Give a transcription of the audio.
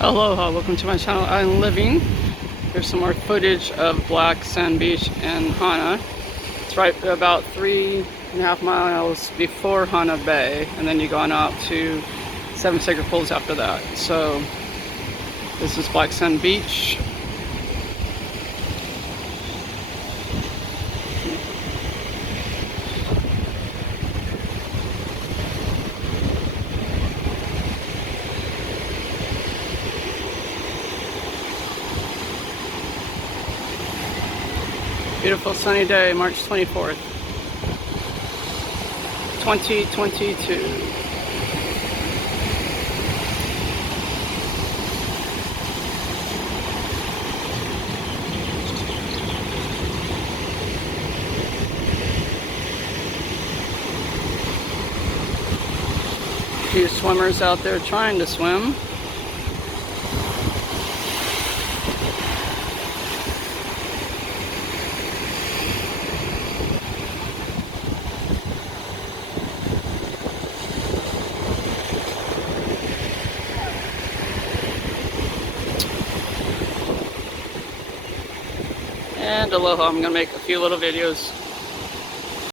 Aloha, welcome to my channel. I'm living. Here's some more footage of Black Sand Beach in Hana. It's right about 3.5 miles before Hana Bay, and then you go on out to Seven Sacred Pools after that. So this is Black Sand Beach. Beautiful sunny day, March 24th, 2022. A few swimmers out there trying to swim. And aloha, I'm going to make a few little videos